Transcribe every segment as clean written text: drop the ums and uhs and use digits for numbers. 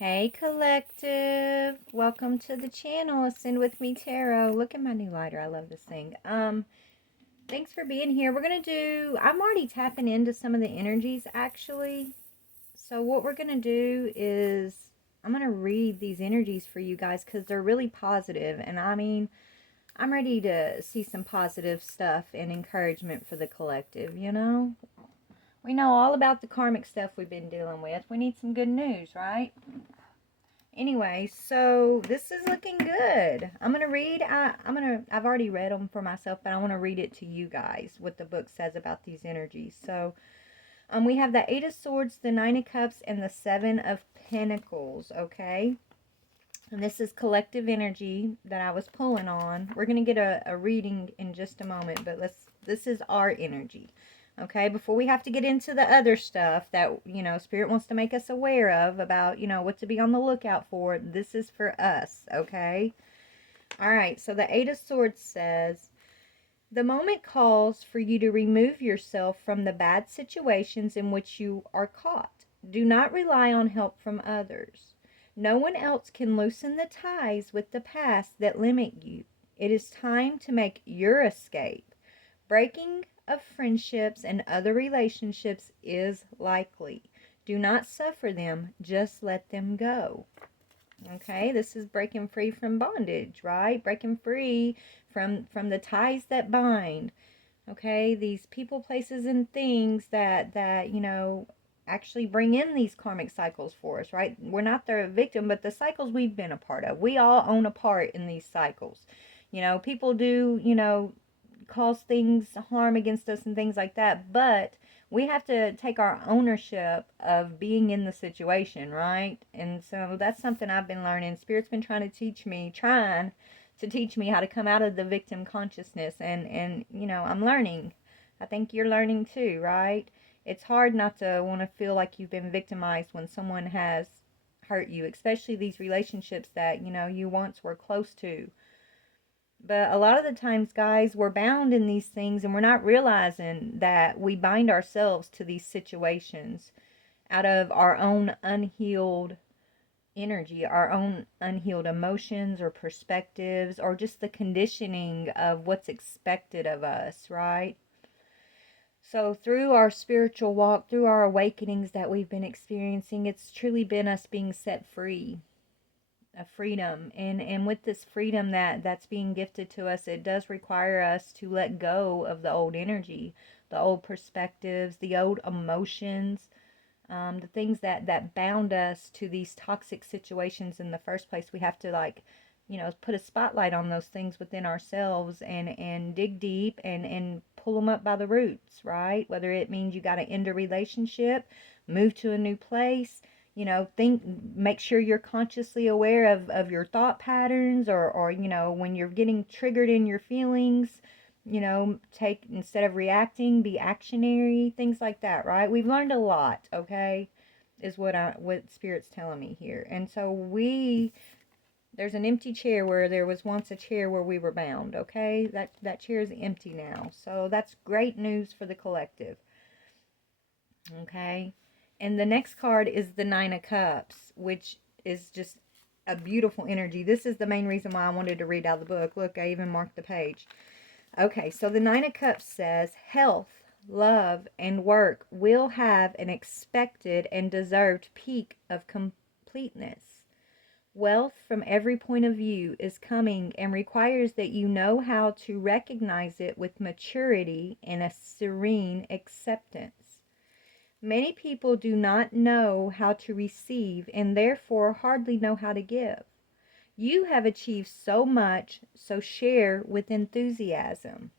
Hey collective, welcome to the channel. Ascend with me tarot. Look at my new lighter. I love this thing. Thanks for being here. I'm already tapping into some of the energies actually. So what we're gonna do is I'm gonna read these energies for you guys because they're really positive, and I mean I'm ready to see some positive stuff and encouragement for the collective, you know? We know all about the karmic stuff we've been dealing with. We need some good news, right? Anyway, so this is looking good. I'm gonna read. I've already read them for myself, but I want to read it to you guys what the book says about these energies. So, we have the Eight of Swords, the Nine of Cups, and the Seven of Pentacles. Okay, and this is collective energy that I was pulling on. We're gonna get a reading in just a moment, but This is our energy. Okay, before we have to get into the other stuff that, Spirit wants to make us aware of about, what to be on the lookout for, this is for us, okay? All right, so the Eight of Swords says, the moment calls for you to remove yourself from the bad situations in which you are caught. Do not rely on help from others. No one else can loosen the ties with the past that limit you. It is time to make your escape. Breaking of friendships and other relationships is likely. Do not suffer them, just let them go. Okay, this is breaking free from bondage, right? Breaking free from the ties that bind. Okay, these people, places, and things that actually bring in these karmic cycles for us, right? We're not the victim, but the cycles we've been a part of. We all own a part in these cycles. People do, cause things, harm against us and things like that, but we have to take our ownership of being in the situation, right? And so that's something I've been learning. Spirit's been trying to teach me how to come out of the victim consciousness, and I'm learning. I think you're learning too, right? It's hard not to want to feel like you've been victimized when someone has hurt you, especially these relationships that you once were close to. But a lot of the times, guys, we're bound in these things and we're not realizing that we bind ourselves to these situations out of our own unhealed energy, our own unhealed emotions or perspectives, or just the conditioning of what's expected of us, right? So through our spiritual walk, through our awakenings that we've been experiencing, it's truly been us being set free, a freedom. And with this freedom that's being gifted to us, it does require us to let go of the old energy, the old perspectives, the old emotions, the things that bound us to these toxic situations in the first place. We have to, like, put a spotlight on those things within ourselves and dig deep and pull them up by the roots, right? Whether it means you got to end a relationship, move to a new place, make sure you're consciously aware of your thought patterns, or when you're getting triggered in your feelings, take, instead of reacting, be actionary, things like that, right? We've learned a lot, okay, is what Spirit's telling me here. And so there's an empty chair where there was once a chair where we were bound, okay? That chair is empty now. So that's great news for the collective. Okay? And the next card is the Nine of Cups, which is just a beautiful energy. This is the main reason why I wanted to read out the book. Look, I even marked the page. Okay, so the Nine of Cups says, health, love, and work will have an expected and deserved peak of completeness. Wealth from every point of view is coming and requires that you know how to recognize it with maturity and a serene acceptance. Many people do not know how to receive and therefore hardly know how to give. You have achieved so much, so share with enthusiasm.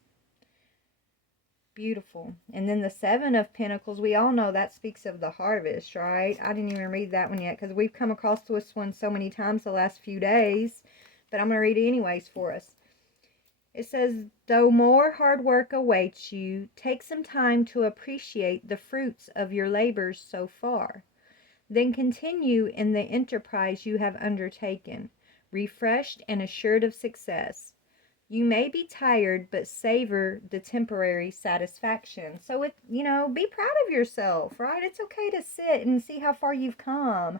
Beautiful. And then the Seven of Pentacles, we all know that speaks of the harvest, right? I didn't even read that one yet because we've come across this one so many times the last few days. But I'm going to read it anyways for us. It says, though more hard work awaits you, take some time to appreciate the fruits of your labors so far. Then continue in the enterprise you have undertaken, refreshed and assured of success. You may be tired, but savor the temporary satisfaction. So, be proud of yourself, right? It's okay to sit and see how far you've come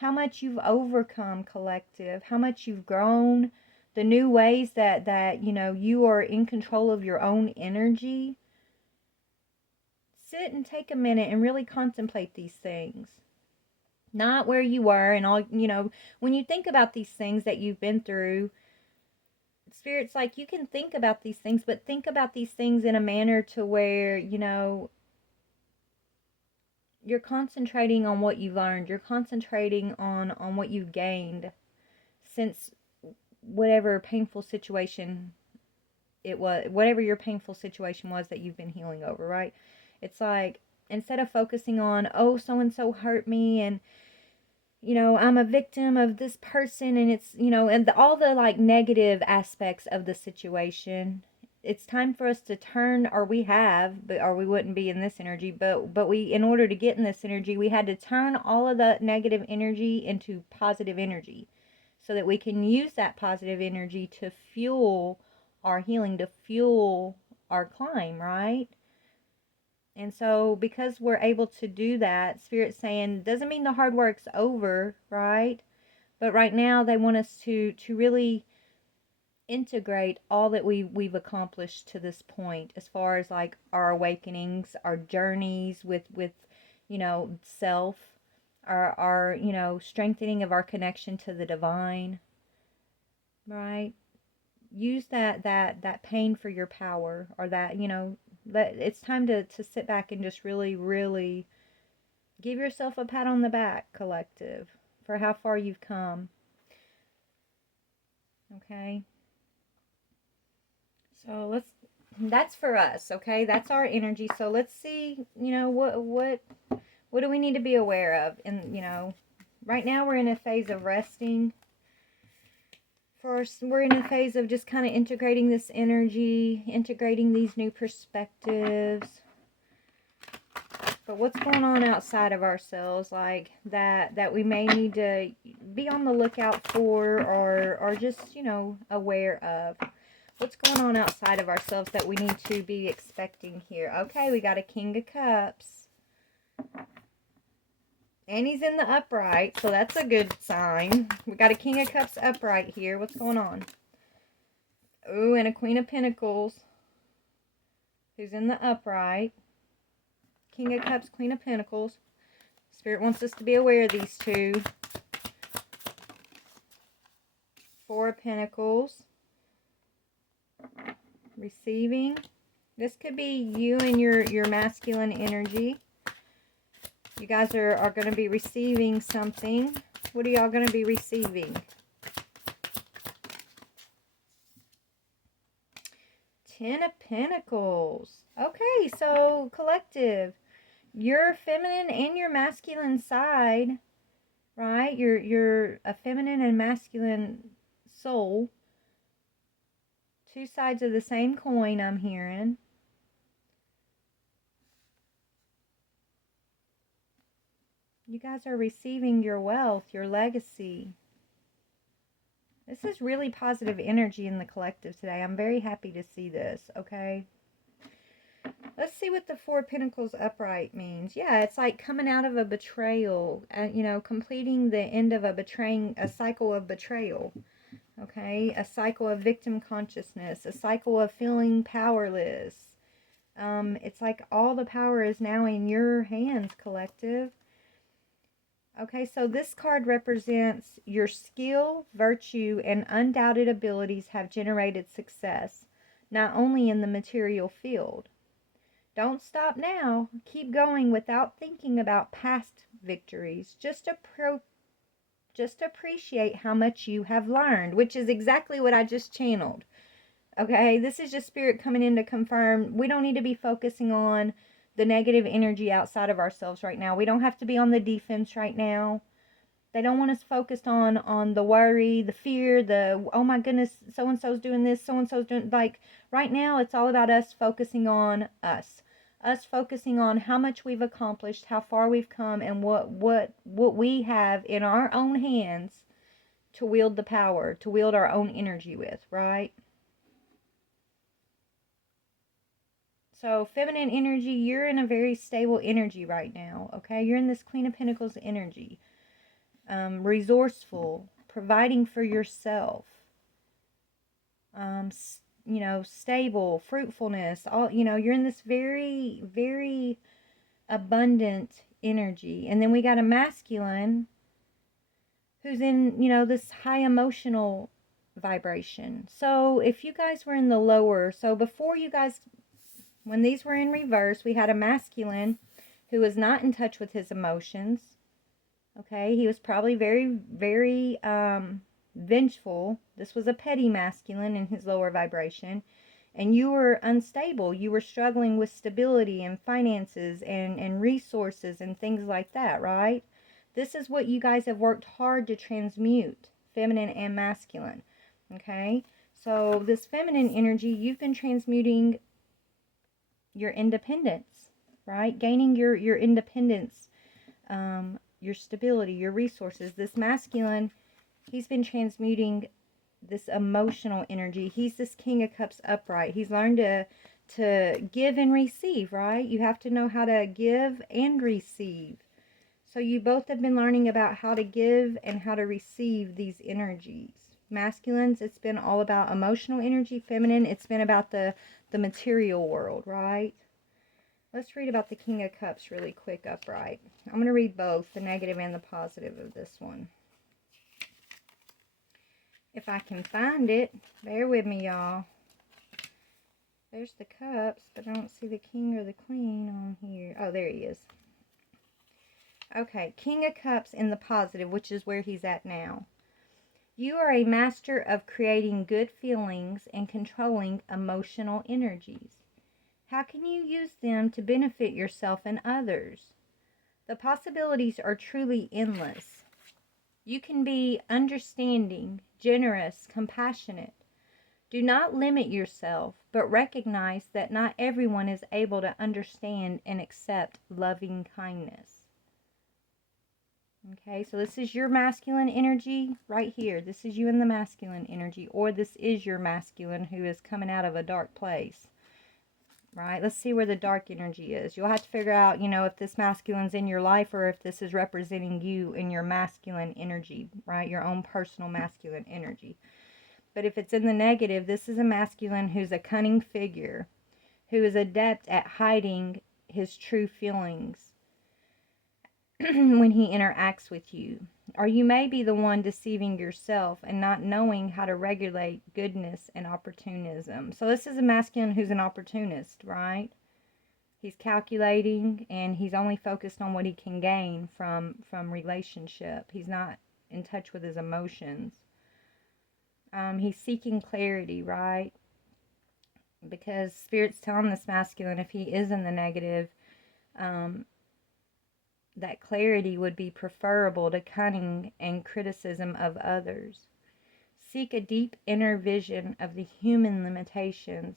how much you've overcome, collective, how much you've grown, the new ways that you know, you are in control of your own energy. Sit and take a minute and really contemplate these things. Not where you were and all, you know, when you think about these things that you've been through, Spirit's like, you can think about these things, but think about these things in a manner to where, you know, you're concentrating on what you've learned. You're concentrating on what you've gained since whatever painful situation it was, whatever your painful situation was that you've been healing over, right? It's like, instead of focusing on, oh, so and so hurt me, and you know, I'm a victim of this person, and it's, you know, and all the like negative aspects of the situation. It's time for us to turn, or we have, but or we wouldn't be in this energy, but we, in order to get in this energy, we had to turn all of the negative energy into positive energy, so that we can use that positive energy to fuel our healing, to fuel our climb, right? And so, because we're able to do that, Spirit's saying, doesn't mean the hard work's over, right? But right now, they want us to really integrate all that we've accomplished to this point, as far as like our awakenings, our journeys with you know, self, our you know, strengthening of our connection to the divine, right? Use that pain for your power, or that, you know, it's time to sit back and just really, really give yourself a pat on the back, collective, for how far you've come. Okay? So that's for us, okay? That's our energy. So let's see, you know, what do we need to be aware of? And, you know, right now we're in a phase of resting. First, we're in a phase of just kind of integrating this energy, integrating these new perspectives. But what's going on outside of ourselves, like that we may need to be on the lookout for, or just, you know, aware of. What's going on outside of ourselves that we need to be expecting here? Okay, we got a King of Cups. And he's in the upright, so that's a good sign. We got a King of Cups upright here. What's going on? Ooh, and a Queen of Pentacles, who's in the upright. King of Cups, Queen of Pentacles. Spirit wants us to be aware of these two. Four of Pentacles. Receiving. This could be you and your masculine energy. You guys are going to be receiving something. What are y'all going to be receiving? Ten of Pentacles. Okay, so collective, your feminine and your masculine side, right? You're a feminine and masculine soul. Two sides of the same coin, I'm hearing. You guys are receiving your wealth, your legacy. This is really positive energy in the collective today. I'm very happy to see this, okay? Let's see what the Four of Pentacles upright means. Yeah, it's like coming out of a betrayal, you know, completing the end of a cycle of betrayal, okay? A cycle of victim consciousness, a cycle of feeling powerless. It's like all the power is now in your hands, collective. Okay, so this card represents your skill, virtue, and undoubted abilities have generated success, not only in the material field. Don't stop now. Keep going without thinking about past victories. Just appreciate how much you have learned, which is exactly what I just channeled. Okay, this is just Spirit coming in to confirm we don't need to be focusing on the negative energy outside of ourselves right now. We don't have to be on the defense right now. They don't want us focused on the worry, the fear, the, oh my goodness, so-and-so's doing this, so-and-so's doing, like, right now it's all about us focusing on us. Us focusing on how much we've accomplished, how far we've come, and what we have in our own hands to wield the power, to wield our own energy with, right? So feminine energy, you're in a very stable energy right now, okay? You're in this Queen of Pentacles energy. resourceful, providing for yourself, you know, stable, fruitfulness, all, you know, you're in this very, very abundant energy. And then we got a masculine who's in, you know, this high emotional vibration. So if you guys were in the lower, so before you guys, when these were in reverse, we had a masculine who was not in touch with his emotions. Okay, he was probably very, very vengeful. This was a petty masculine in his lower vibration. And you were unstable. You were struggling with stability and finances and resources and things like that, right? This is what you guys have worked hard to transmute, feminine and masculine. Okay, so this feminine energy, you've been transmuting your independence, right? Gaining your independence, your stability, your resources. This masculine, he's been transmuting this emotional energy. He's this King of Cups upright. He's learned to give and receive, right? You have to know how to give and receive. So you both have been learning about how to give and how to receive these energies. Masculines, it's been all about emotional energy. Feminine, it's been about the material world, right? Let's read about the King of Cups really quick upright. I'm going to read both, the negative and the positive of this one. If I can find it, bear with me, y'all. There's the cups, but I don't see the king or the queen on here. Oh, there he is. Okay, King of Cups in the positive, which is where he's at now. You are a master of creating good feelings and controlling emotional energies. How can you use them to benefit yourself and others? The possibilities are truly endless. You can be understanding, generous, compassionate. Do not limit yourself, but recognize that not everyone is able to understand and accept loving kindness. Okay, so this is your masculine energy right here. This is you in the masculine energy, or this is your masculine who is coming out of a dark place. Right? Let's see where the dark energy is. You'll have to figure out, you know, if this masculine's in your life or if this is representing you in your masculine energy, right? Your own personal masculine energy. But if it's in the negative, this is a masculine who's a cunning figure, who is adept at hiding his true feelings when he interacts with you. Or you may be the one deceiving yourself and not knowing how to regulate goodness and opportunism. So this is a masculine who's an opportunist, right? He's calculating and he's only focused on what he can gain from relationship. He's not in touch with his emotions. He's seeking clarity, right? Because Spirit's telling this masculine, if he is in the negative, that clarity would be preferable to cunning and criticism of others. Seek a deep inner vision of the human limitations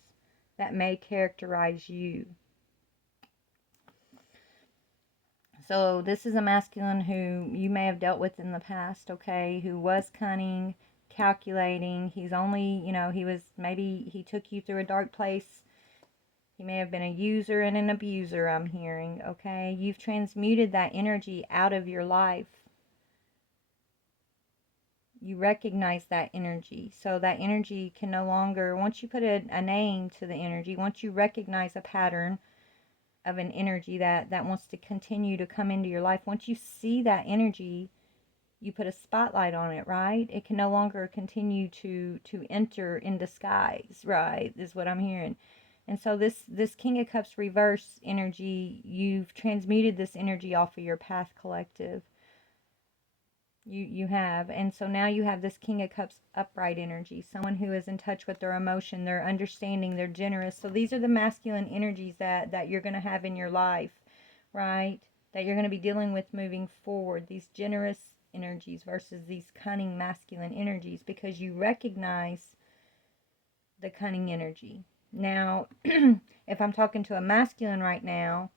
that may characterize you. So this is a masculine who you may have dealt with in the past, okay, who was cunning, calculating. He's only, you know, maybe he took you through a dark place. He may have been a user and an abuser, I'm hearing, okay? You've transmuted that energy out of your life. You recognize that energy. So that energy can no longer, once you put a name to the energy, once you recognize a pattern of an energy that wants to continue to come into your life, once you see that energy, you put a spotlight on it, right? It can no longer continue to enter in disguise, right? Is what I'm hearing. And so this King of Cups reverse energy, you've transmuted this energy off of your path collective. You have. And so now you have this King of Cups upright energy. Someone who is in touch with their emotion, their understanding, they're generous. So these are the masculine energies that you're going to have in your life, right? That you're going to be dealing with moving forward. These generous energies versus these cunning masculine energies, because you recognize the cunning energy. Now, if I'm talking to a masculine right now,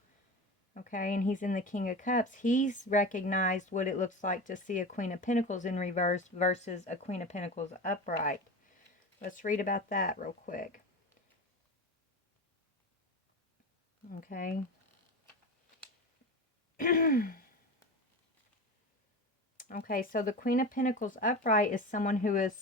okay, and he's in the King of Cups, he's recognized what it looks like to see a Queen of Pentacles in reverse versus a Queen of Pentacles upright. Let's read about that real quick. Okay. Okay, so the Queen of Pentacles upright is someone who is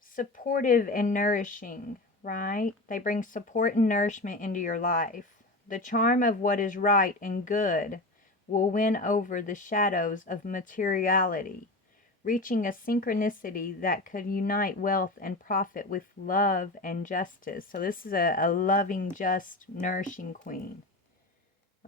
supportive and nourishing, right? They bring support and nourishment into your life. The charm of what is right and good will win over the shadows of materiality, reaching a synchronicity that could unite wealth and profit with love and justice. So this is a loving, just, nourishing queen.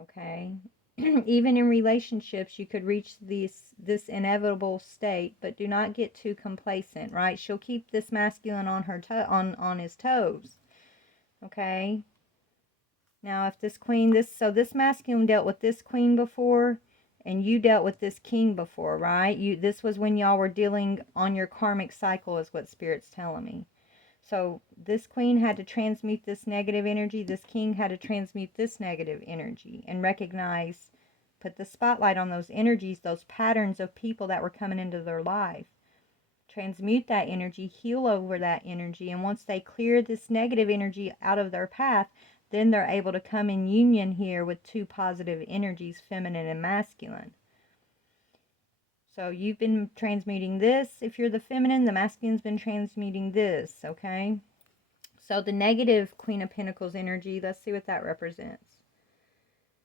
Okay. Even in relationships, you could reach this inevitable state, but do not get too complacent, right? She'll keep this masculine on her on his toes. Okay. Now, if this queen, this masculine dealt with this queen before, and you dealt with this king before, right? This was when y'all were dealing on your karmic cycle, is what Spirit's telling me. So this queen had to transmute this negative energy. This king had to transmute this negative energy and recognize, put the spotlight on those energies, those patterns of people that were coming into their life. Transmute that energy, heal over that energy, and once they clear this negative energy out of their path, then they're able to come in union here with two positive energies, feminine and masculine. So you've been transmuting this. If you're the feminine, the masculine's been transmuting this, okay? So the negative Queen of Pentacles energy, let's see what that represents.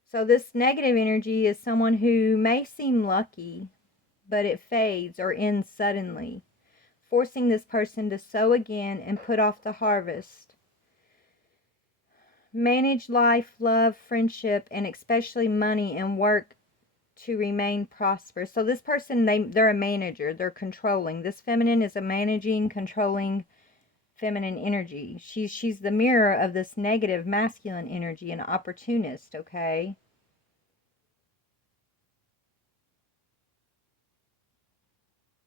So this negative energy is someone who may seem lucky, but it fades or ends suddenly, forcing this person to sow again and put off the harvest. Manage life, love, friendship, and especially money and work to remain prosperous. So this person, they're a manager. They're controlling. This feminine is a managing, controlling feminine energy. She's the mirror of this negative masculine energy, an opportunist, okay?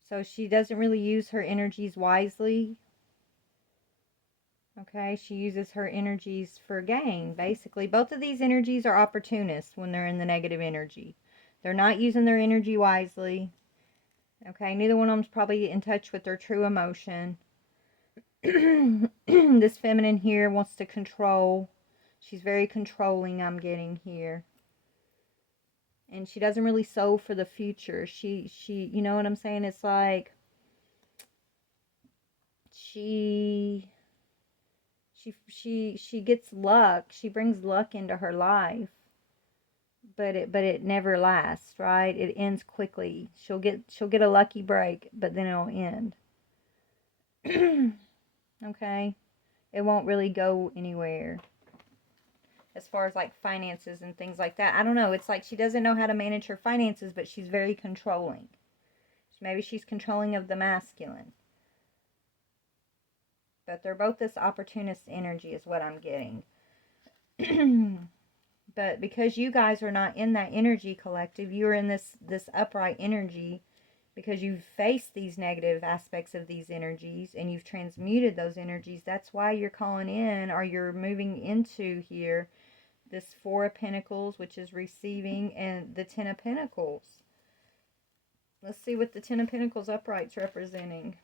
So she doesn't really use her energies wisely. Okay, she uses her energies for gain, basically. Both of these energies are opportunists when they're in the negative energy. They're not using their energy wisely. Okay, neither one of them's probably in touch with their true emotion. This feminine here wants to control. She's very controlling, I'm getting here. And she doesn't really sow for the future. She you know what I'm saying? It's like she gets luck. She brings luck into her life, but it never lasts, right? It ends quickly. She'll get a lucky break, but then it'll end. Okay, it won't really go anywhere as far as like finances and things like that. I don't know. It's like she doesn't know how to manage her finances, but she's very controlling. Maybe she's controlling of the masculine. But they're both this opportunist energy is what I'm getting. But because you guys are not in that energy collective, you're in this upright energy because you've faced these negative aspects of these energies and you've transmuted those energies. That's why you're calling in, or you're moving into here, this Four of Pentacles, which is receiving, and the Ten of Pentacles. Let's see what the Ten of Pentacles upright's representing.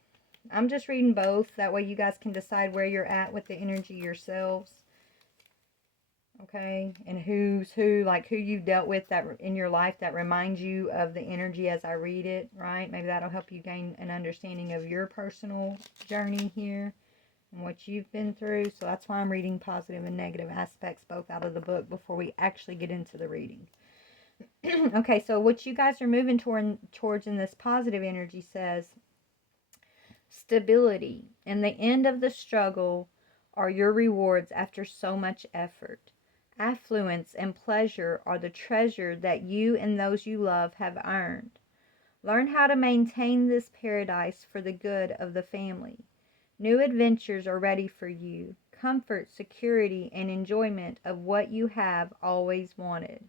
I'm just reading both. That way you guys can decide where you're at with the energy yourselves. Okay, and who's who, like who you dealt with that in your life that reminds you of the energy as I read it, right? Maybe that'll help you gain an understanding of your personal journey here and what you've been through. So that's why I'm reading positive and negative aspects both out of the book before we actually get into the reading. Okay, so what you guys are moving towards in this positive energy says stability and the end of the struggle are your rewards after so much effort. Affluence and pleasure are the treasure that you and those you love have earned. Learn how to maintain this paradise for the good of the family. New adventures are ready for you. Comfort, security, and enjoyment of what you have always wanted.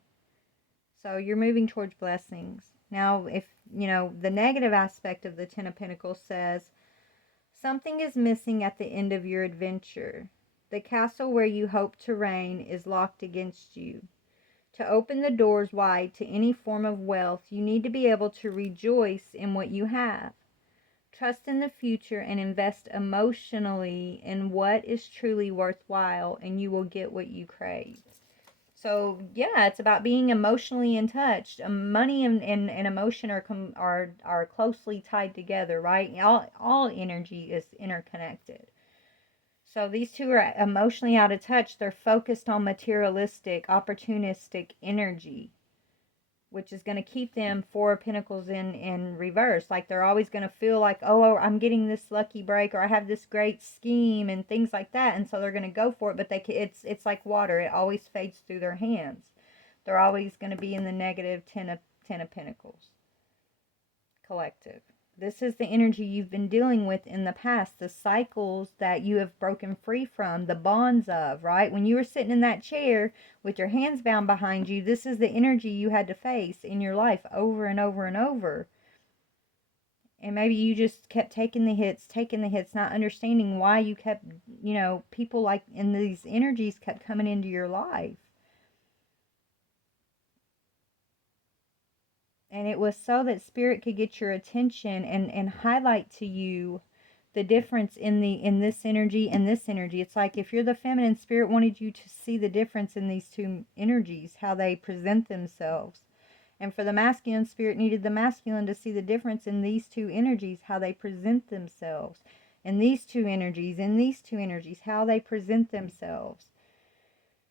So you're moving towards blessings. Now, if, you know, the negative aspect of the Ten of Pentacles says, something is missing at the end of your adventure. The castle where you hope to reign is locked against you. To open the doors wide to any form of wealth, you need to be able to rejoice in what you have. Trust in the future and invest emotionally in what is truly worthwhile, and you will get what you crave. So yeah, it's about being emotionally in touch. Money and emotion are closely tied together, right? All energy is interconnected. So these two are emotionally out of touch. They're focused on materialistic, opportunistic energy, which is going to keep them Four of Pentacles in reverse. Like they're always going to feel like, oh, I'm getting this lucky break, or I have this great scheme and things like that, and so they're going to go for it. But it's like water; it always fades through their hands. They're always going to be in the negative ten of Pentacles. Collective. This is the energy you've been dealing with in the past, the cycles that you have broken free from, the bonds of, right? When you were sitting in that chair with your hands bound behind you, this is the energy you had to face in your life over and over and over. And maybe you just kept taking the hits, not understanding why you kept, people like in these energies kept coming into your life. And it was so that spirit could get your attention and highlight to you the difference in this energy and this energy. It's like if you're the feminine, spirit wanted you to see the difference in these two energies, how they present themselves. And for the masculine, spirit needed the masculine to see the difference in these two energies, how they present themselves. In these two energies, how they present themselves.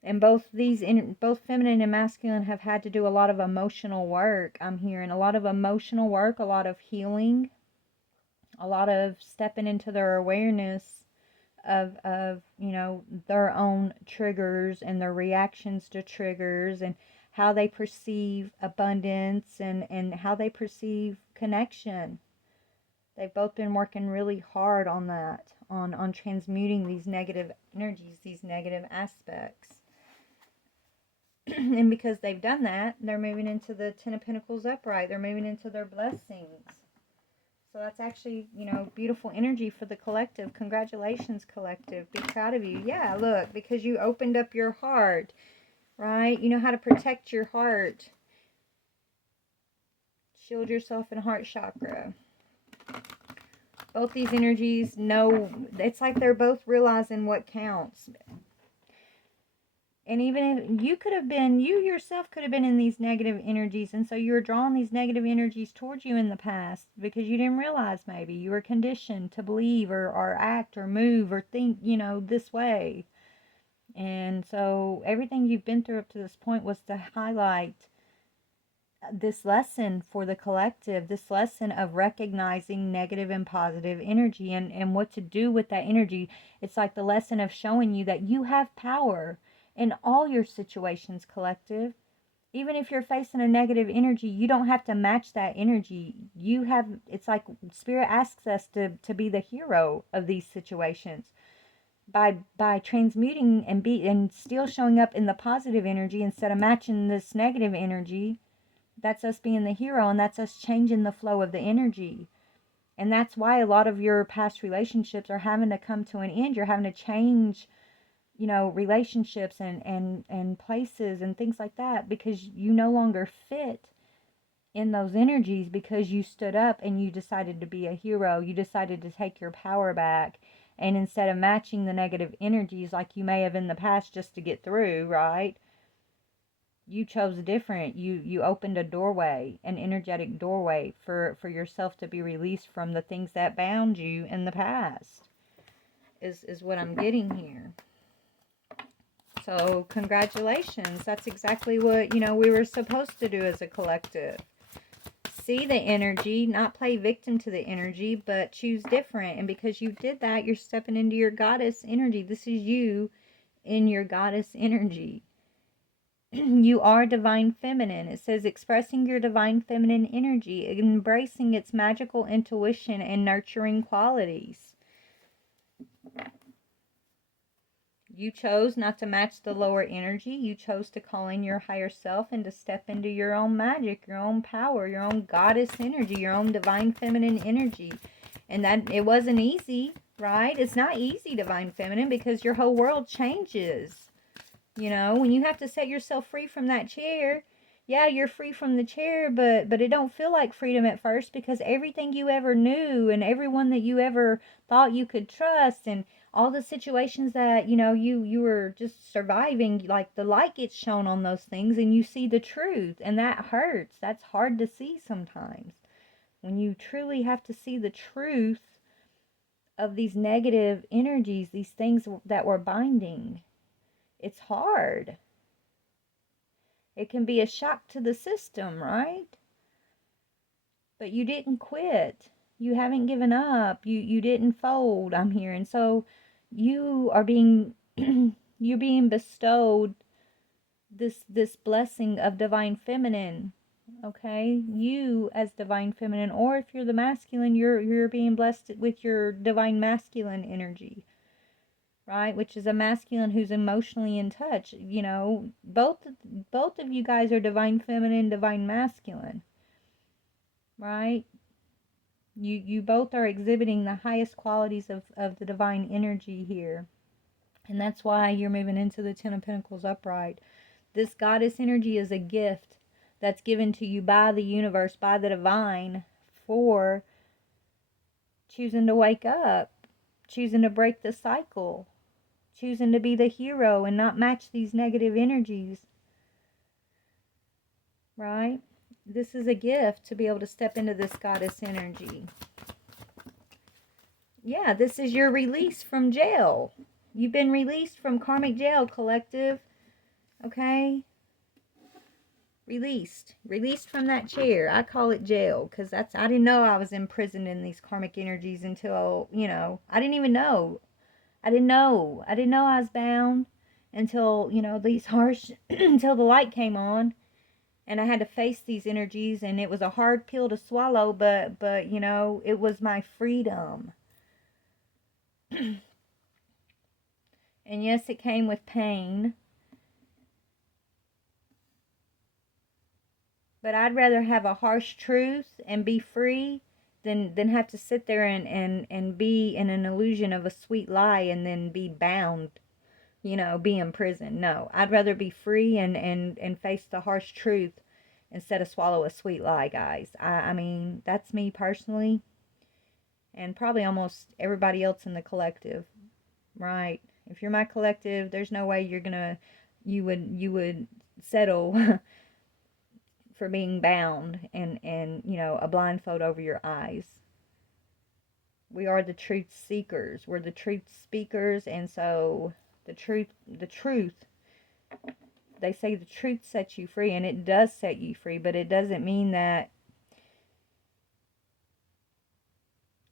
And both feminine and masculine have had to do a lot of emotional work. I'm hearing a lot of emotional work, a lot of healing, a lot of stepping into their awareness of their own triggers and their reactions to triggers, and how they perceive abundance and how they perceive connection. They've both been working really hard on that, on transmuting these negative energies, these negative aspects. And because they've done that, they're moving into the Ten of Pentacles upright. They're moving into their blessings. So that's actually, beautiful energy for the collective. Congratulations, collective. Be proud of you. Yeah, look, because you opened up your heart, right? You know how to protect your heart. Shield yourself in heart chakra. Both these energies know, it's like they're both realizing what counts. And even if you yourself could have been in these negative energies, and so you were drawing these negative energies towards you in the past because you didn't realize maybe you were conditioned to believe or act or move or think, this way. And so everything you've been through up to this point was to highlight this lesson for the collective, this lesson of recognizing negative and positive energy and what to do with that energy. It's like the lesson of showing you that you have power in all your situations, collective. Even if you're facing a negative energy, you don't have to match that energy. It's like spirit asks us to be the hero of these situations by transmuting and still showing up in the positive energy instead of matching this negative energy. That's us being the hero, and that's us changing the flow of the energy. And that's why a lot of your past relationships are having to come to an end. You're having to change, relationships and places and things like that, because you no longer fit in those energies, because you stood up and you decided to be a hero. You decided to take your power back. And instead of matching the negative energies like you may have in the past just to get through, right? You chose different. You opened a doorway, an energetic doorway for yourself to be released from the things that bound you in the past, is what I'm getting here. So congratulations. That's exactly what, we were supposed to do as a collective. See the energy, not play victim to the energy, but choose different. And because you did that, you're stepping into your goddess energy. This is you in your goddess energy. You are divine feminine. It says expressing your divine feminine energy, embracing its magical intuition and nurturing qualities. You chose not to match the lower energy. You chose to call in your higher self and to step into your own magic, your own power, your own goddess energy, your own divine feminine energy. And that it wasn't easy, right? It's not easy, divine feminine, because your whole world changes. When you have to set yourself free from that chair, yeah, you're free from the chair, but it don't feel like freedom at first, because everything you ever knew and everyone that you ever thought you could trust and all the situations that, you know, you were just surviving, like the light gets shown on those things and you see the truth, and that hurts. That's hard to see sometimes. When you truly have to see the truth of these negative energies, these things that we're binding, it's hard. It can be a shock to the system, right? But you didn't quit. You haven't given up. You didn't fold, I'm hearing. So you are being you're being bestowed this blessing of divine feminine. Okay? You as divine feminine, or if you're the masculine, you're being blessed with your divine masculine energy. Right? Which is a masculine who's emotionally in touch. You know, both of you guys are divine feminine, divine masculine. Right? You both are exhibiting the highest qualities of the divine energy here. And that's why you're moving into the Ten of Pentacles upright. This goddess energy is a gift that's given to you by the universe, by the divine, for choosing to wake up, choosing to break the cycle, choosing to be the hero and not match these negative energies. Right? This is a gift to be able to step into this goddess energy. Yeah, this is your release from jail. You've been released from karmic jail, collective. Okay? Released from that chair. I call it jail because that's, I didn't know I was imprisoned in these karmic energies until, you know, I didn't even know. I didn't know I was bound until, you know, these harsh, until the light came on and I had to face these energies, and it was a hard pill to swallow, but you know, it was my freedom. And yes, it came with pain. But I'd rather have a harsh truth and be free than have to sit there and be in an illusion of a sweet lie and then be bound, you know, be in prison. No, I'd rather be free and face the harsh truth instead of swallow a sweet lie, guys. I mean, that's me personally, and probably almost everybody else in the collective, right? If you're my collective, there's no way you would settle for being bound and you know, a blindfold over your eyes. We are the truth seekers. We're the truth speakers, and so the truth, they say the truth sets you free, and it does set you free, but it doesn't mean that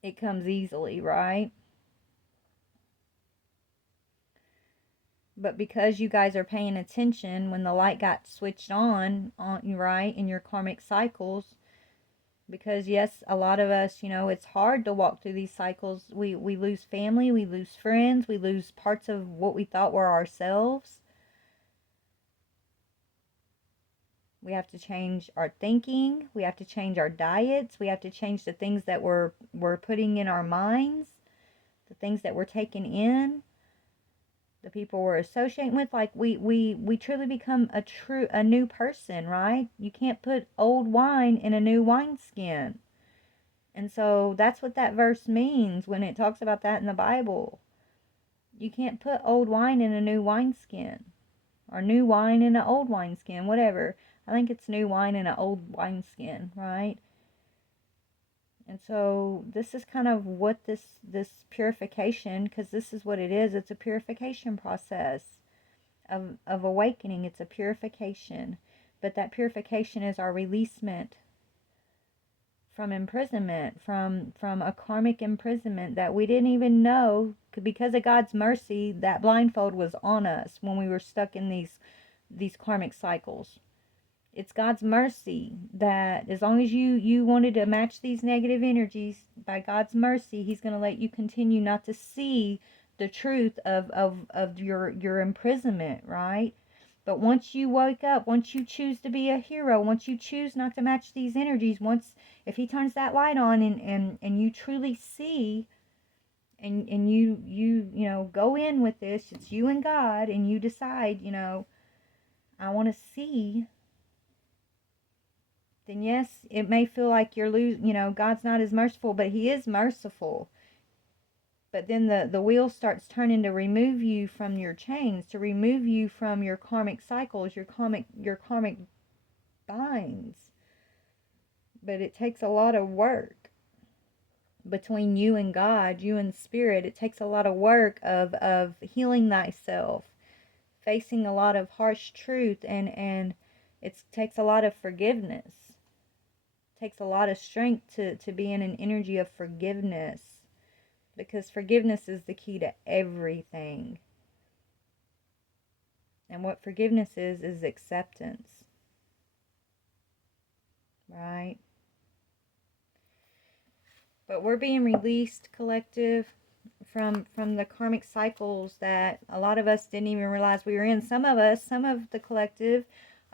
it comes easily, right? But because you guys are paying attention when the light got switched on you, right, in your karmic cycles, because yes, a lot of us, you know, it's hard to walk through these cycles. We lose family, we lose friends, we lose parts of what we thought were ourselves. We have to change our thinking, we have to change our diets, we have to change the things that we're putting in our minds, the things that we're taking in, the people we're associating with. Like we truly become a new person, right? You can't put old wine in a new wineskin. And so that's what that verse means when it talks about that in the Bible. You can't put old wine in a new wineskin, or new wine in an old wineskin, whatever. I think it's new wine in an old wineskin, right? And so this is kind of what this purification, because this is what it is. It's a purification process of awakening. It's a purification. But that purification is our releasement from imprisonment, from a karmic imprisonment that we didn't even know. Because of God's mercy, that blindfold was on us when we were stuck in these karmic cycles. It's God's mercy that as long as you wanted to match these negative energies, by God's mercy, He's going to let you continue not to see the truth of your imprisonment, right? But once you wake up, once you choose to be a hero, once you choose not to match these energies, once, if He turns that light on and you truly see, and you know, go in with this, it's you and God, and you decide, you know, I want to see, then yes, it may feel like you're losing, you know, God's not as merciful, but He is merciful. But then the wheel starts turning to remove you from your chains, to remove you from your karmic cycles, your karmic binds. But it takes a lot of work between you and God, you and spirit. It takes a lot of work of healing thyself, facing a lot of harsh truth, and it takes a lot of forgiveness. It takes a lot of strength to be in an energy of forgiveness, because forgiveness is the key to everything. And what forgiveness is acceptance, right? But we're being released, collective, from the karmic cycles that a lot of us didn't even realize we were in. Some of us, some of the collective,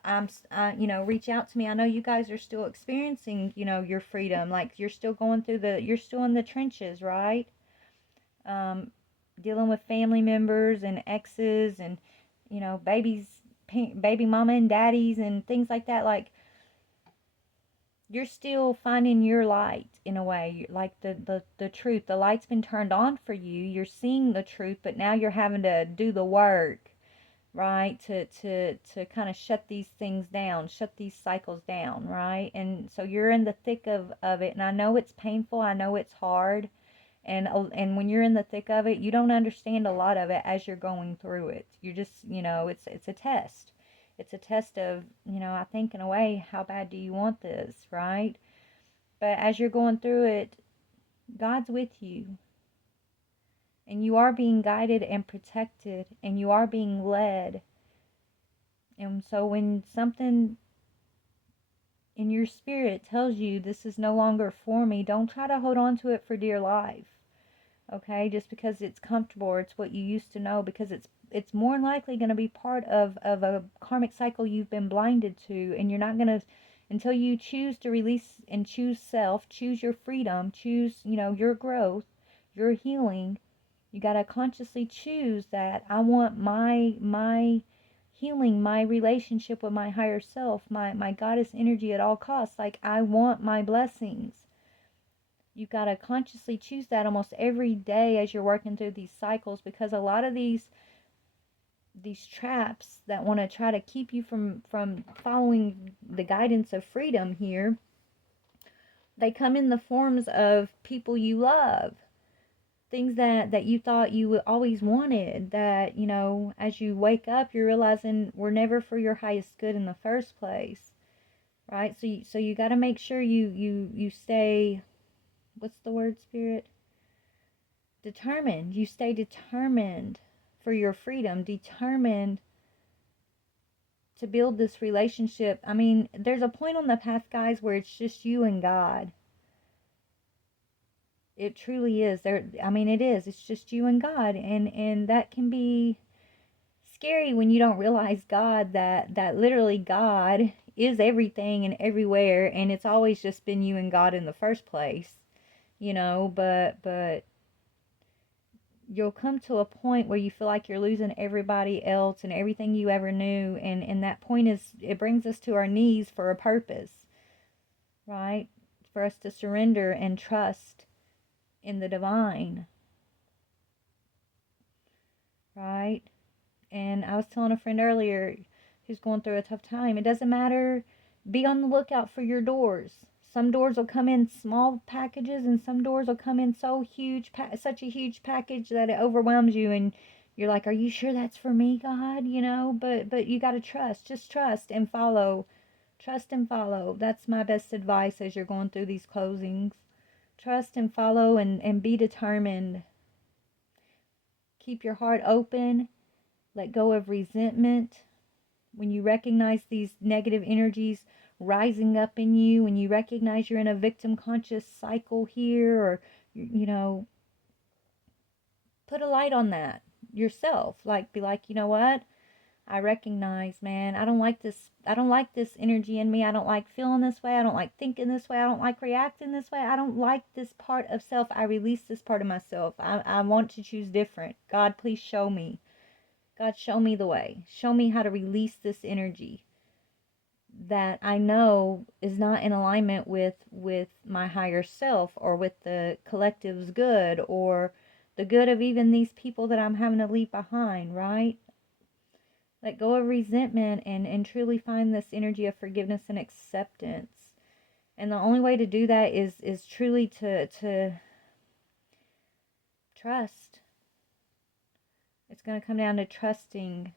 reach out to me. I know you guys are still experiencing, your freedom. Like, you're still going through you're still in the trenches, right? Dealing with family members and exes and, baby mama and daddies and things like that. Like, you're still finding your light in a way, like the truth. The light's been turned on for you. You're seeing the truth, but now you're having to do the work, right? To kind of shut these things down, shut these cycles down, right? And so you're in the thick of it. And I know it's painful. I know it's hard. And when you're in the thick of it, you don't understand a lot of it as you're going through it. You're just, it's a test. It's a test of, I think in a way, how bad do you want this, right? But as you're going through it, God's with you. And you are being guided and protected, and you are being led. And so when something in your spirit tells you this is no longer for me, don't try to hold on to it for dear life. Okay, just because it's comfortable or it's what you used to know, because it's more likely going to be part of a karmic cycle you've been blinded to, and you're not going to, until you choose to release and choose self, choose your freedom, choose, your growth, your healing. You got to consciously choose that I want my healing, my relationship with my higher self, my goddess energy at all costs. Like, I want my blessings. You've got to consciously choose that almost every day as you're working through these cycles, because a lot of these traps that want to try to keep you from following the guidance of freedom here, they come in the forms of people you love, things that you thought you always wanted, that, as you wake up, you're realizing were never for your highest good in the first place, right? So you got to make sure you stay, what's the word, spirit? Determined. You stay determined for your freedom, determined to build this relationship. I mean, there's a point on the path, guys, where it's just you and God. It truly is. It is. It's just you and God, and that can be scary when you don't realize that literally God is everything and everywhere, and it's always just been you and God in the first place, but you'll come to a point where you feel like you're losing everybody else and everything you ever knew, and that point it brings us to our knees for a purpose, right? For us to surrender and trust in the divine, right? And I was telling a friend earlier who's going through a tough time, it doesn't matter. Be on the lookout for your doors. Some doors will come in small packages, and some doors will come in such a huge package that it overwhelms you, and you're like, are you sure that's for me, God? But you got to trust. Just trust and follow. Trust and follow. That's my best advice as you're going through these closings. Trust and follow, and be determined. Keep your heart open. Let go of resentment. When you recognize these negative energies rising up in you, when you recognize you're in a victim conscious cycle here, or, put a light on that yourself. Like, be like, you know what? I recognize, man, I don't like this. I don't like this energy in me. I don't like feeling this way. I don't like thinking this way. I don't like reacting this way. I don't like this part of self. I release this part of myself. I want to choose different. God, please show me. God, show me the way. Show me how to release this energy that I know is not in alignment with my higher self, or with the collective's good, or the good of even these people that I'm having to leave behind, right? Let go of resentment and truly find this energy of forgiveness and acceptance. And the only way to do that is truly to trust. It's going to come down to trusting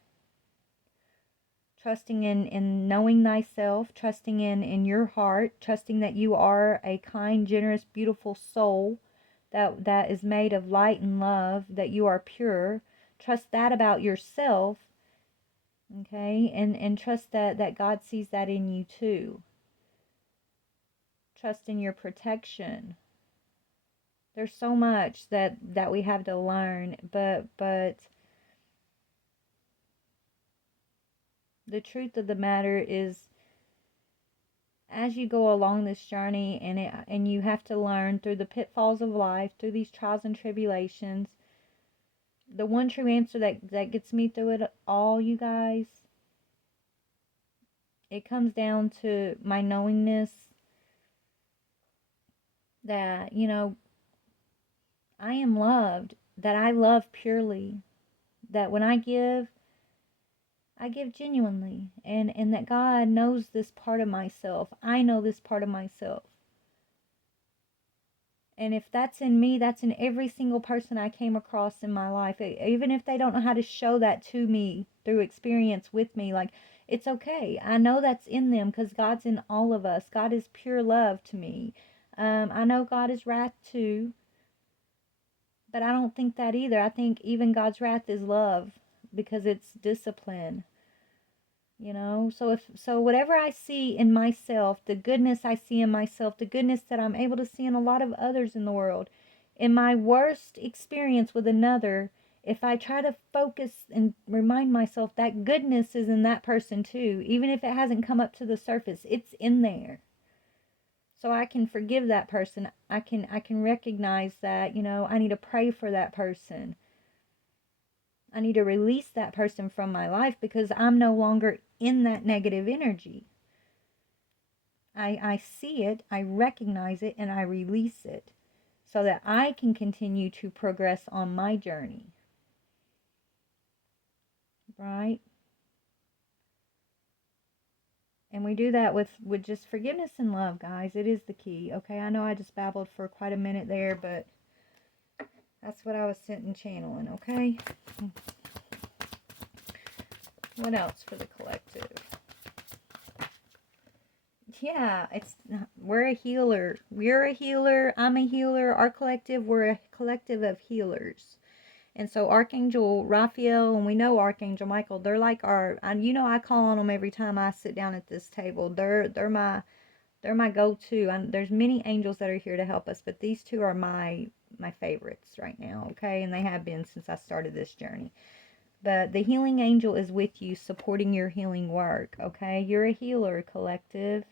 in knowing thyself, trusting in your heart, trusting that you are a kind, generous, beautiful soul that is made of light and love, that you are pure. Trust that about yourself, okay? And trust that God sees that in you too. Trust in your protection. There's so much that we have to learn, but the truth of the matter is, as you go along this journey, and you have to learn through the pitfalls of life, through these trials and tribulations, the one true answer that gets me through it all, you guys, it comes down to my knowingness that, I am loved, that I love purely, that when I give genuinely, and that God knows this part of myself. I know this part of myself. And if that's in me, that's in every single person I came across in my life. Even if they don't know how to show that to me through experience with me, like, it's okay. I know that's in them because God's in all of us. God is pure love to me. I know God is wrath too, but I don't think that either. I think even God's wrath is love because it's discipline. So whatever I see in myself, the goodness I see in myself, the goodness that I'm able to see in a lot of others in the world, in my worst experience with another, if I try to focus and remind myself that goodness is in that person too, even if it hasn't come up to the surface, it's in there. So I can forgive that person. I can recognize that, I need to pray for that person. I need to release that person from my life because I'm no longer in that negative energy. I see it, I recognize it, and I release it so that I can continue to progress on my journey. Right? And we do that with just forgiveness and love, guys. It is the key. Okay, I know I just babbled for quite a minute there, but that's what I was sitting channeling, okay? What else for the collective? Yeah, we're a healer. We're a healer. I'm a healer. Our collective, we're a collective of healers. And so Archangel Raphael, and we know Archangel Michael, they're like I call on them every time I sit down at this table. They're my go-to. There's many angels that are here to help us, but these two are my favorites right now, okay? And they have been since I started this journey. But the healing angel is with you, supporting your healing work, okay? You're a healer, collective.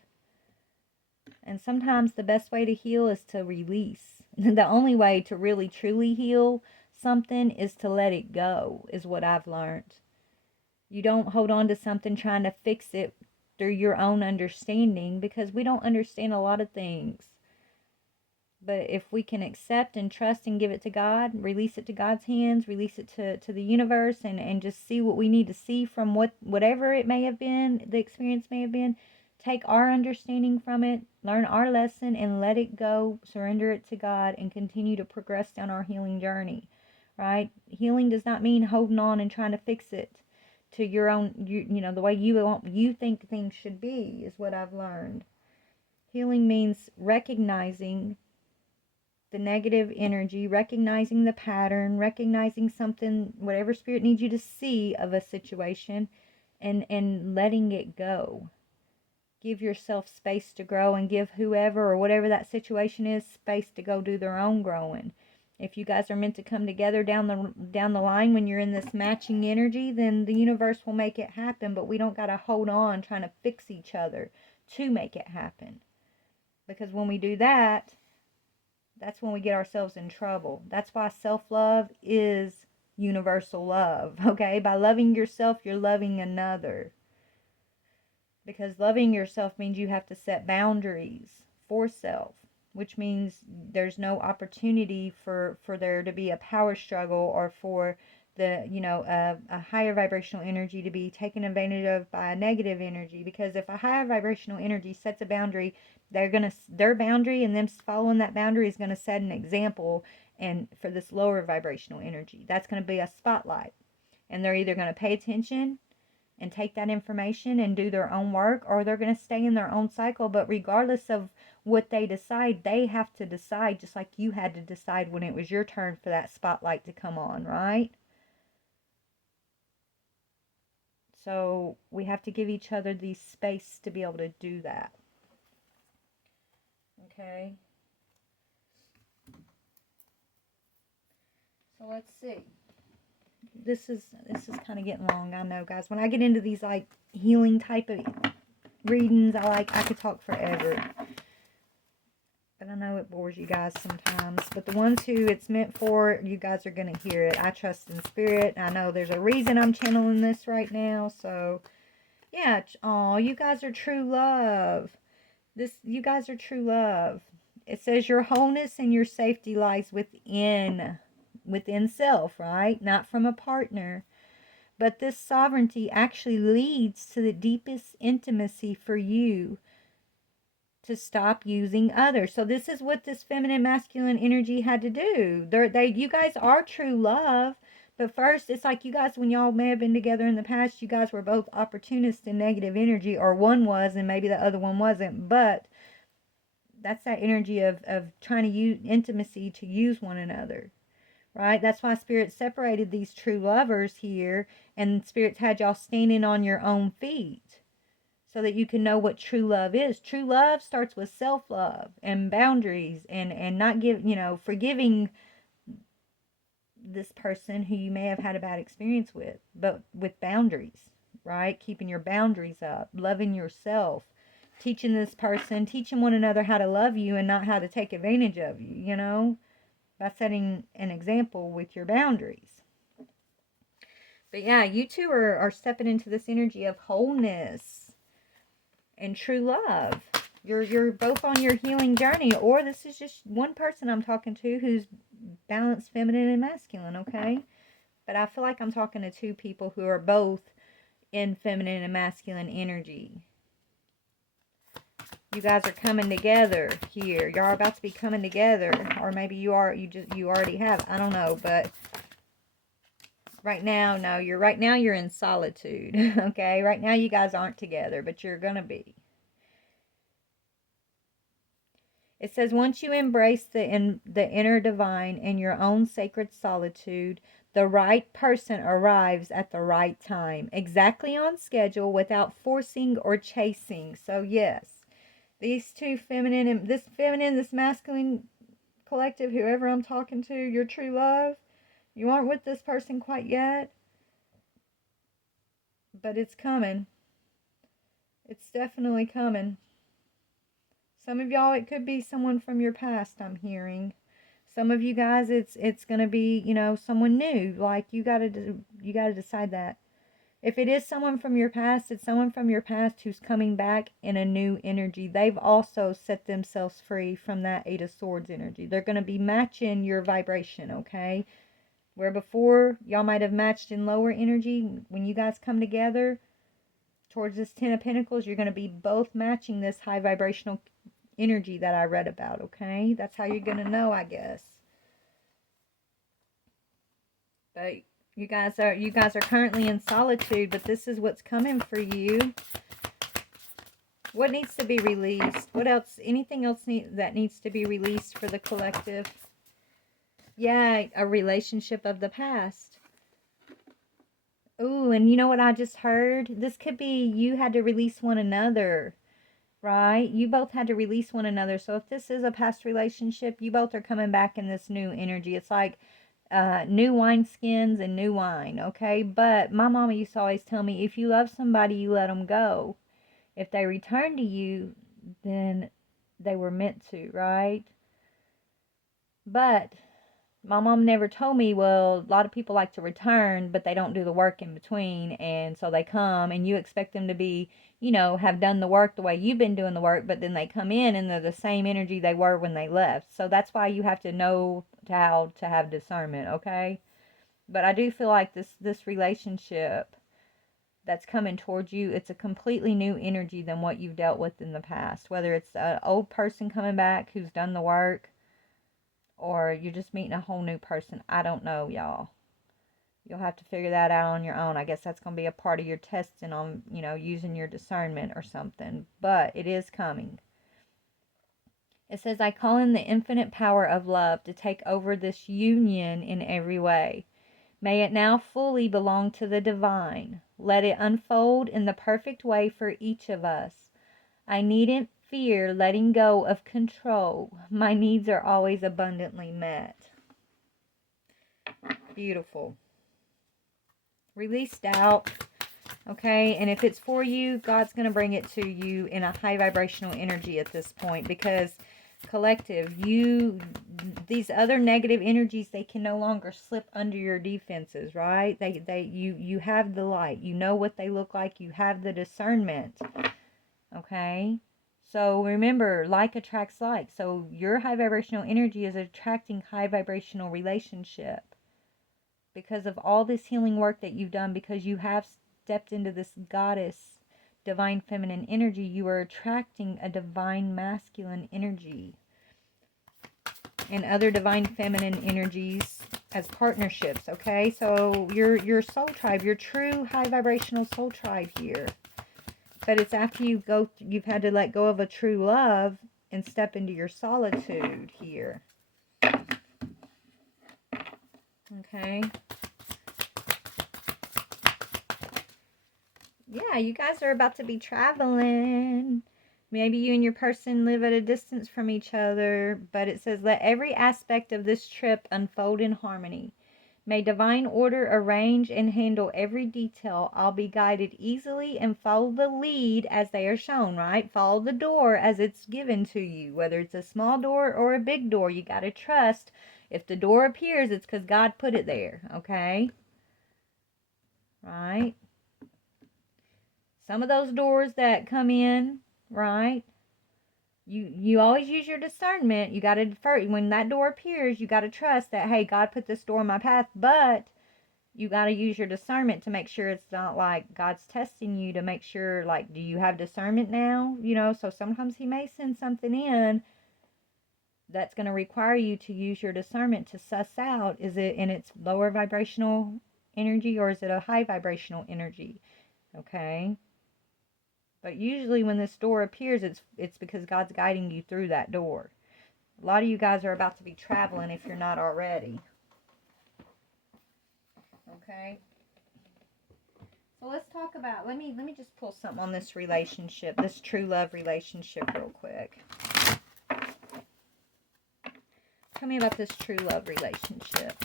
And sometimes the best way to heal is to release. The only way to really truly heal something is to let it go, is what I've learned. You don't hold on to something trying to fix it through your own understanding, because we don't understand a lot of things. But if we can accept and trust and give it to God, release it to God's hands, release it to the universe, and just see what we need to see from whatever it may have been, the experience may have been, take our understanding from it, learn our lesson, and let it go, surrender it to God, and continue to progress down our healing journey, right? Healing does not mean holding on and trying to fix it to your own, the way you think things should be, is what I've learned. Healing means recognizing the negative energy, recognizing the pattern, recognizing something, whatever spirit needs you to see of a situation, and letting it go. Give yourself space to grow, and give whoever or whatever that situation is space to go do their own growing. If you guys are meant to come together down the line when you're in this matching energy, then the universe will make it happen, but we don't got to hold on trying to fix each other to make it happen. Because when we do that, that's when we get ourselves in trouble. That's why self-love is universal love, okay? By loving yourself, you're loving another. Because loving yourself means you have to set boundaries for self. which means there's no opportunity for there to be a power struggle, or for the, a higher vibrational energy to be taken advantage of by a negative energy. Because if a higher vibrational energy sets a boundary, their boundary and them following that boundary is going to set an example. And for this lower vibrational energy, that's going to be a spotlight, and they're either going to pay attention and take that information and do their own work, or they're going to stay in their own cycle. But regardless of what they decide, they have to decide, just like you had to decide when it was your turn for that spotlight to come on, right? So we have to give each other the space to be able to do that. Okay? So let's see. This is kind of getting long, I know, guys. When I get into these like healing type of readings, I could talk forever. But I know it bores you guys sometimes. But the ones who it's meant for, you guys are going to hear it. I trust in spirit. I know there's a reason I'm channeling this right now. So, yeah. Oh, you guys are true love. You guys are true love. It says your wholeness and your safety lies within self, right? Not from a partner. But this sovereignty actually leads to the deepest intimacy for you to stop using others. So this is what this feminine masculine energy had to do. You guys are true love. But first, it's like you guys, when y'all may have been together in the past, you guys were both opportunists in negative energy, or one was and maybe the other one wasn't. But that's that energy of trying to use intimacy to use one another, right? That's why Spirit separated these true lovers here, and Spirit's had y'all standing on your own feet so that you can know what true love is. True love starts with self-love and boundaries, and not forgiving this person who you may have had a bad experience with, but with boundaries, right? Keeping your boundaries up, loving yourself, teaching one another how to love you and not how to take advantage of you, by setting an example with your boundaries. But yeah, you two are stepping into this energy of wholeness and true love. You're both on your healing journey, or this is just one person I'm talking to who's balanced feminine and masculine, okay? But I feel like I'm talking to two people who are both in feminine and masculine energy. You guys are coming together here. Y'all are about to be coming together, or maybe you already have. I don't know, but right now, no, you're in solitude. Okay? Right now you guys aren't together, but you're going to be. It says, once you embrace the inner divine in your own sacred solitude, the right person arrives at the right time, exactly on schedule, without forcing or chasing. So yes, these two this masculine collective, whoever I'm talking to, your true love, you aren't with this person quite yet, but it's coming. It's definitely coming. Some of y'all, it could be someone from your past, I'm hearing. Some of you guys, it's going to be, someone new. Like, you got to decide that. If it is someone from your past, it's someone from your past who's coming back in a new energy. They've also set themselves free from that Eight of Swords energy. They're going to be matching your vibration, okay? Where before, y'all might have matched in lower energy, when you guys come together towards this Ten of Pentacles, you're going to be both matching this high vibrational energy that I read about, okay? That's how you're going to know, I guess. But you guys are currently in solitude, but this is what's coming for you. What needs to be released? What else? Anything else that needs to be released for the collective? Yeah, a relationship of the past. Ooh, and you know what I just heard? This could be you had to release one another. Right? You both had to release one another. So if this is a past relationship, you both are coming back in this new energy. It's like new wineskins and new wine, okay? But my mama used to always tell me, if you love somebody, you let them go. If they return to you, then they were meant to, right? But my mom never told me, well, a lot of people like to return, but they don't do the work in between. And so they come and you expect them to be, you know, have done the work the way you've been doing the work, but then they come in and they're the same energy they were when they left. So that's why you have to know how to have discernment, okay? But I do feel like this relationship that's coming towards you, it's a completely new energy than what you've dealt with in the past. Whether it's an old person coming back who's done the work, or you're just meeting a whole new person. I don't know, y'all. You'll have to figure that out on your own. I guess that's going to be a part of your testing on, you know, using your discernment or something. But it is coming. It says, I call in the infinite power of love to take over this union in every way. May it now fully belong to the divine. Let it unfold in the perfect way for each of us. I needn't fear letting go of control. My needs are always abundantly met. Beautiful. Release doubt. Okay, and if it's for you, God's going to bring it to you in a high vibrational energy at this point, because collective, these other negative energies, they can no longer slip under your defenses, right? You have the light, you know what they look like, you have the discernment. Okay, so remember, like attracts like. So your high vibrational energy is attracting high vibrational relationship because of all this healing work that you've done, because you have stepped into this goddess, divine feminine energy. You are attracting a divine masculine energy and other divine feminine energies as partnerships, okay? So your soul tribe, your true high vibrational soul tribe here. But it's after you've had to let go of a true love and step into your solitude here. Okay. Yeah, you guys are about to be traveling. Maybe you and your person live at a distance from each other, but it says, let every aspect of this trip unfold in harmony. May divine order arrange and handle every detail. I'll be guided easily and follow the lead as they are shown, right? Follow the door as it's given to you, whether it's a small door or a big door. You got to trust. If the door appears, it's because God put it there, okay? Right? Some of those doors that come in, right? You always use your discernment. You got to defer. When that door appears, you got to trust that, hey, God put this door in my path, but you got to use your discernment to make sure it's not like God's testing you to make sure, like, do you have discernment now? You know, so sometimes he may send something in that's going to require you to use your discernment to suss out, is it in its lower vibrational energy or is it a high vibrational energy? Okay. But usually when this door appears, it's because God's guiding you through that door. A lot of you guys are about to be traveling if you're not already. Okay? So let's talk about, let me just pull something on this relationship, this true love relationship real quick. Tell me about this true love relationship.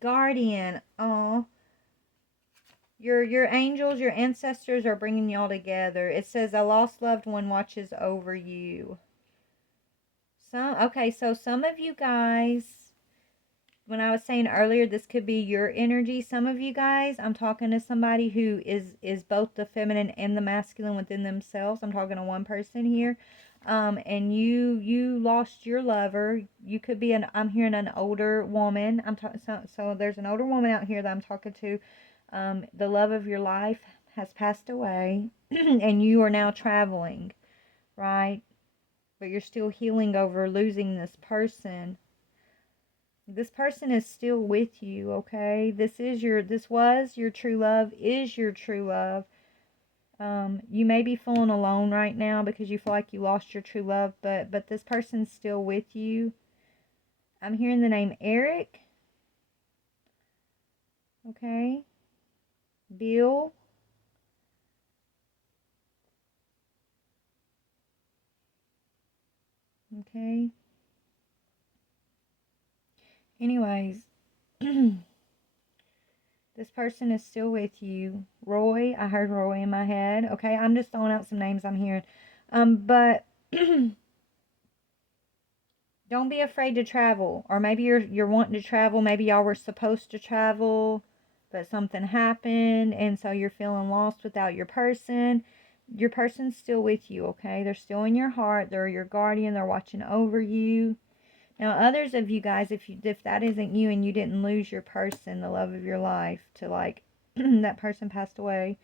Guardian, oh, your angels, your ancestors are bringing y'all together. It says a lost loved one watches over you. Okay, so some of you guys, when I was saying earlier, this could be your energy. Some of you guys, I'm talking to somebody who is both the feminine and the masculine within themselves. I'm talking to one person here. And you lost your lover. You could be I'm hearing an older woman. So there's an older woman out here that I'm talking to. The love of your life has passed away and you are now traveling, right? But you're still healing over losing this person. This person is still with you, okay? This was your true love, is your true love. You may be feeling alone right now because you feel like you lost your true love, but this person's still with you. I'm hearing the name Eric. Okay. Bill. Okay. Anyways, this person is still with you. Roy, I heard Roy in my head. Okay, I'm just throwing out some names I'm hearing. But Don't be afraid to travel. Or maybe you're wanting to travel. Maybe y'all were supposed to travel, but something happened, and so you're feeling lost without your person. Your person's still with you, okay? They're still in your heart. They're your guardian. They're watching over you. Now, others of you guys, if that isn't you and you didn't lose your person, the love of your life, to like that person passed away,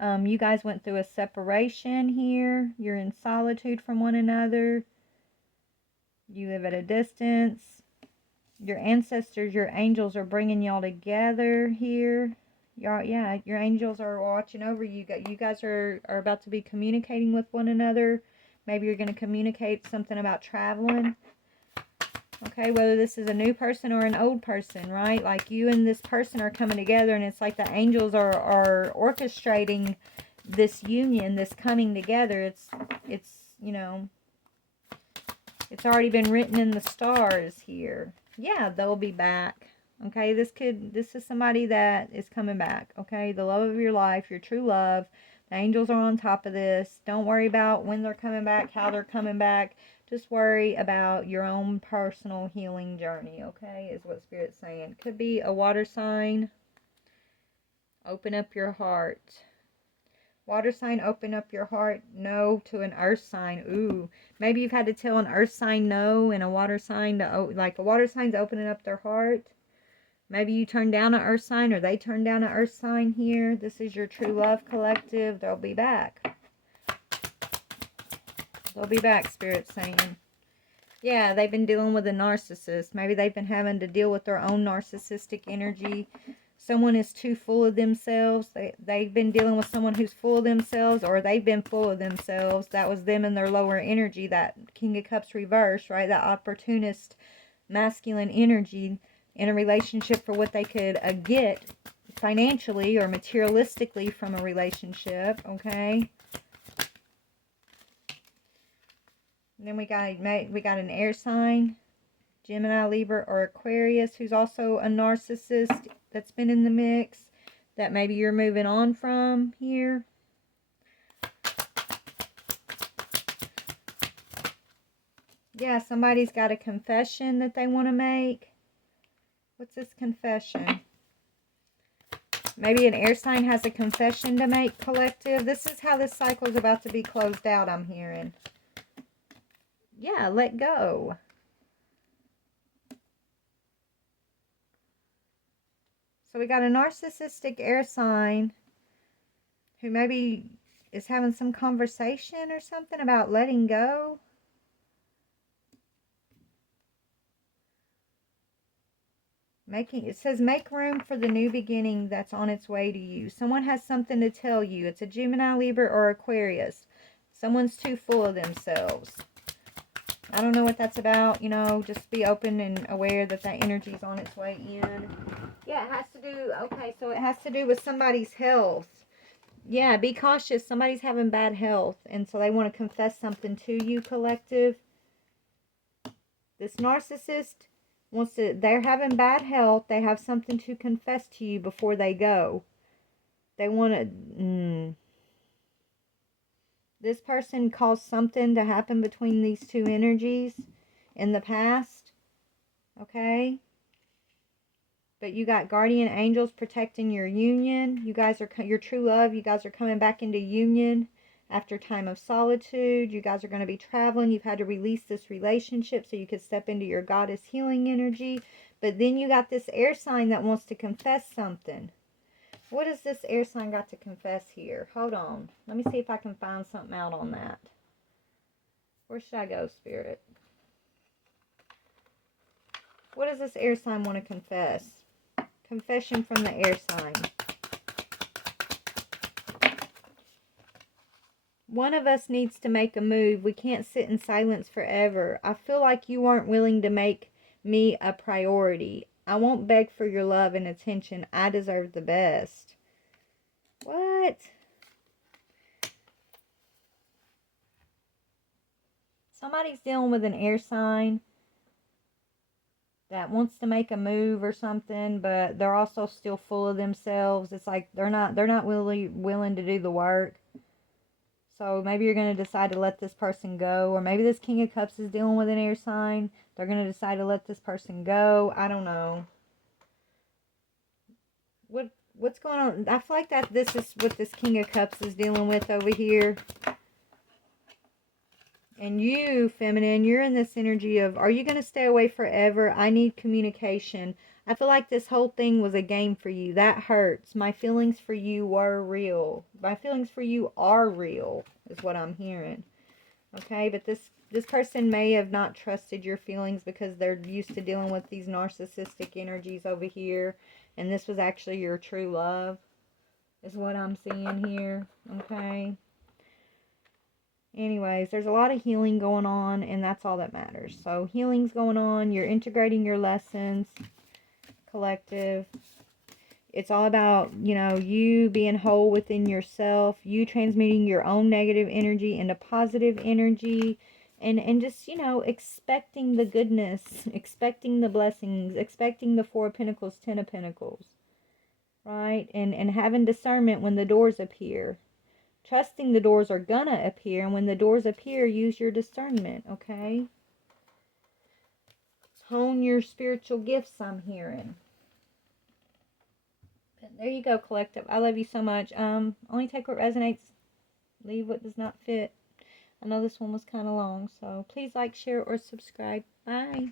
you guys went through a separation here. You're in solitude from one another. You live at a distance. Your ancestors, your angels are bringing y'all together here. Y'all, yeah, your angels are watching over you. You guys are about to be communicating with one another. Maybe you're going to communicate something about traveling. Okay, whether this is a new person or an old person, right? Like you and this person are coming together, and it's like the angels are orchestrating this union, this coming together. It's you know, it's already been written in the stars here. Yeah, they'll be back. Okay, this is somebody that is coming back. Okay, the love of your life, your true love. The angels are on top of this. Don't worry about when they're coming back, how they're coming back. Just worry about your own personal healing journey, okay, is what Spirit's saying. Could be a water sign. Open up your heart. Water sign, open up your heart. No to an earth sign. Ooh, maybe you've had to tell an earth sign no, and a water sign to, like a water sign's opening up their heart. Maybe you turn down an earth sign, or they turn down an earth sign here. This is your true love collective. They'll be back. They'll be back, Spirit's saying. Yeah, they've been dealing with a narcissist. Maybe they've been having to deal with their own narcissistic energy. Someone is too full of themselves. They've been dealing with someone who's full of themselves, or they've been full of themselves. That was them in their lower energy, that King of Cups reverse, right? That opportunist masculine energy in a relationship for what they could get financially or materialistically from a relationship, okay? And then we got an air sign, Gemini, Libra, or Aquarius, who's also a narcissist that's been in the mix, that maybe you're moving on from here. Yeah, somebody's got a confession that they want to make. What's this confession? Maybe an air sign has a confession to make, collective. This is how this cycle is about to be closed out, I'm hearing. Yeah, let go. So we got a narcissistic air sign who maybe is having some conversation or something about letting go. It says make room for the new beginning that's on its way to you. Someone has something to tell you. It's a Gemini, Libra, or Aquarius. Someone's too full of themselves. I don't know what that's about. You know, just be open and aware that that energy's on its way in. Yeah, it has to do, okay, so it has to do with somebody's health. Yeah, be cautious. Somebody's having bad health, and so they want to confess something to you, collective. This narcissist wants to, they're having bad health. They have something to confess to you before they go. They want to, this person caused something to happen between these two energies in the past. Okay? But you got guardian angels protecting your union. You guys are, your true love, you guys are coming back into union after time of solitude. You guys are going to be traveling. You've had to release this relationship so you could step into your goddess healing energy. But then you got this air sign that wants to confess something. What has this air sign got to confess here? Hold on. Let me see if I can find something out on that. Where should I go, Spirit? What does this air sign want to confess? Confession from the air sign. One of us needs to make a move. We can't sit in silence forever. I feel like you aren't willing to make me a priority. I won't beg for your love and attention. I deserve the best. What? Somebody's dealing with an air sign that wants to make a move or something, but they're also still full of themselves. It's like they're not really willing to do the work. So maybe you're going to decide to let this person go. Or maybe this King of Cups is dealing with an air sign. They're going to decide to let this person go. I don't know. What's going on? I feel like that this is what this King of Cups is dealing with over here. And you, feminine, you're in this energy of, are you going to stay away forever? I need communication. I feel like this whole thing was a game for you. That hurts. My feelings for you were real. My feelings for you are real, is what I'm hearing. Okay, but this person may have not trusted your feelings because they're used to dealing with these narcissistic energies over here. And this was actually your true love, is what I'm seeing here. Okay. Anyways, there's a lot of healing going on, and that's all that matters. So healing's going on. You're integrating your lessons, collective. It's all about, you know, you being whole within yourself, you transmuting your own negative energy into positive energy, and just, you know, expecting the goodness, expecting the blessings, expecting the Four of Pentacles, Ten of Pentacles, right? And having discernment when the doors appear. Trusting the doors are gonna appear, and when the doors appear, use your discernment, okay? Hone your spiritual gifts, I'm hearing. But there you go, collective. I love you so much. Only take what resonates, leave what does not fit. I know this one was kind of long, so please like, share, or subscribe. Bye.